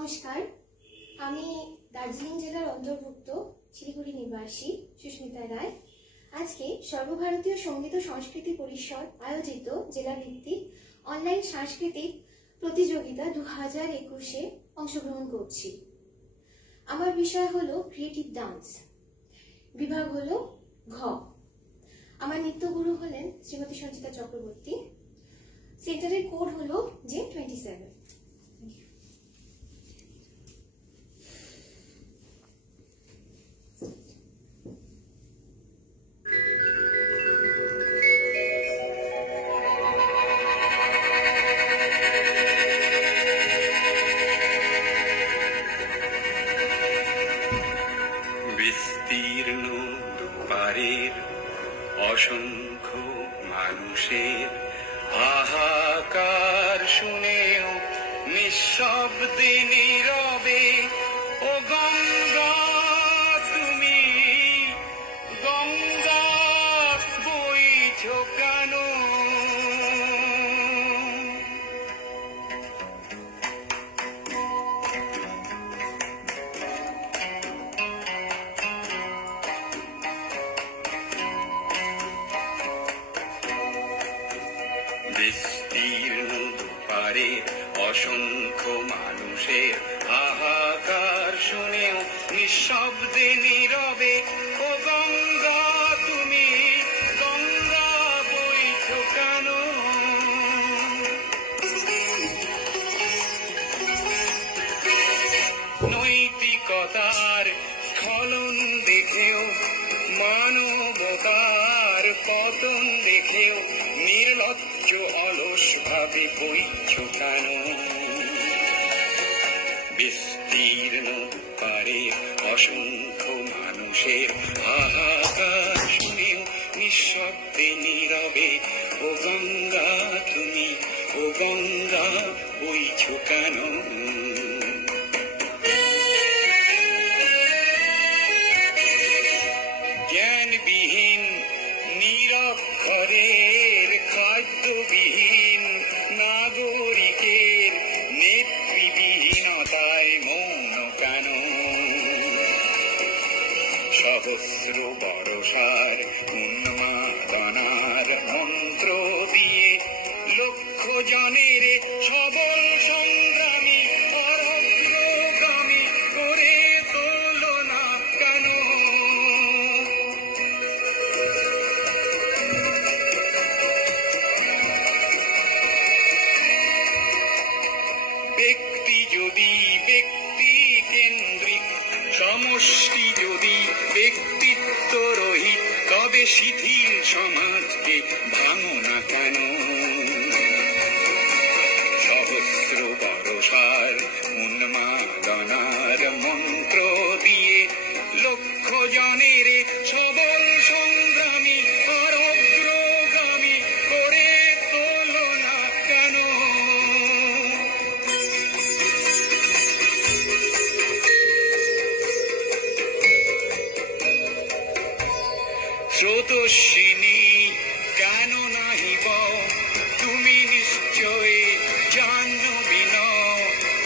নমস্কার, আমি দার্জিলিং জেলার অন্তর্ভুক্ত শিলিগুড়ি নিবাসী সুস্মিতা রায়। আজকে সর্বভারতীয় সঙ্গীত ও সংস্কৃতি পরিষদ আয়োজিত জেলা ভিত্তিক অনলাইন সাংস্কৃতিক প্রতিযোগিতা 2021-এ অংশগ্রহণ করছি। আমার বিষয় হলো ক্রিয়েটিভ ডান্স, বিভাগ হলো ঘ। আমার নৃত্যগুরু হলেন শ্রীমতী সঞ্চিতা চক্রবর্তী। সেন্টারের কোড হলো J27। বিস্তীর্ণ দুপারের অসংখ্য মানুষের হাহাকার শুনেও নিঃশব্দে নীরবে ও গঙ্গা তুমি গঙ্গা বইছ কেন? বিস্তীর্ণ দুপারে অসংখ্য মানুষের হাহাকার শুনেও নিঃশব্দে নীরবে ও গঙ্গা তুমি গঙ্গা বইছ কেন? নৈতিকতার স্খলন দেখেও মানবতার পতন দেখেও নির্লজ্জ অলস ভাবে বইছ কেন? বিস্তীর্ণ দুপারে অসংখ্য মানুষের হাহাকার শুনেও নিঃশব্দে নীরবে ও গঙ্গা তুমি ও গঙ্গা বইছ কেন? জ্ঞানবিহীন নিরক্ষরের খাদ্যবিহীন নাগরিকের নেতৃবিহীনতায় মৌন কেন? সহস্র বরষার উন্মাদনার মন্ত্র দিয়ে লক্ষ জনের সবল সংগ্রামী অগ্রগামী করে তোলো না কেন? ব্যক্তি যদি ব্যক্তি কেন্দ্রিক, সমষ্টি যদি ব্যক্তিত্ব রহিত, তবে শিথিল সমাজকে ভাঙো না কেন? সহস্র বরষার উন্মাদনার মন্ত্র দিয়ে লক্ষ জনের সবল সংগ্রামী আর অগ্রগামী করে তোলো না কেন? স্রোতস্বিনী কেন নাহিব তুমি নিশ্চয় জাহ্নবী নও,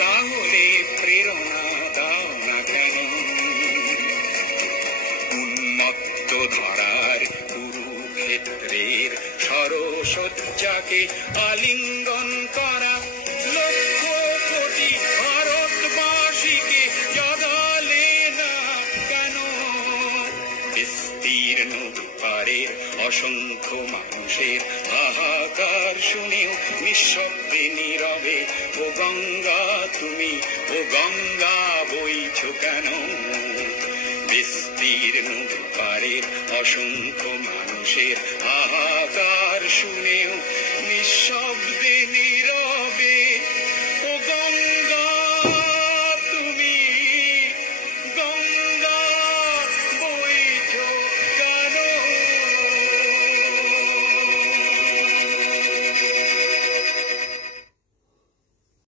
তাহলে প্রেরণা দাও না কেন? উন্মত্ত ধারার কুরুক্ষেত্রের সরসজ্জাকে আলিঙ্গন করা লক্ষ কোটি ভারতবাসীকে জাগালে না কেন? বিস্তীর্ণ দুপারের অসংখ্য মানুষের হাহাকার শুনেও নিঃশব্দে নীরবে ও গঙ্গা তুমি ও গঙ্গা বইছ কেন? বিস্তীর্ণ দুপারের অসংখ্য মানুষের হাহাকার শুনেও নিঃশব্দে নীরবে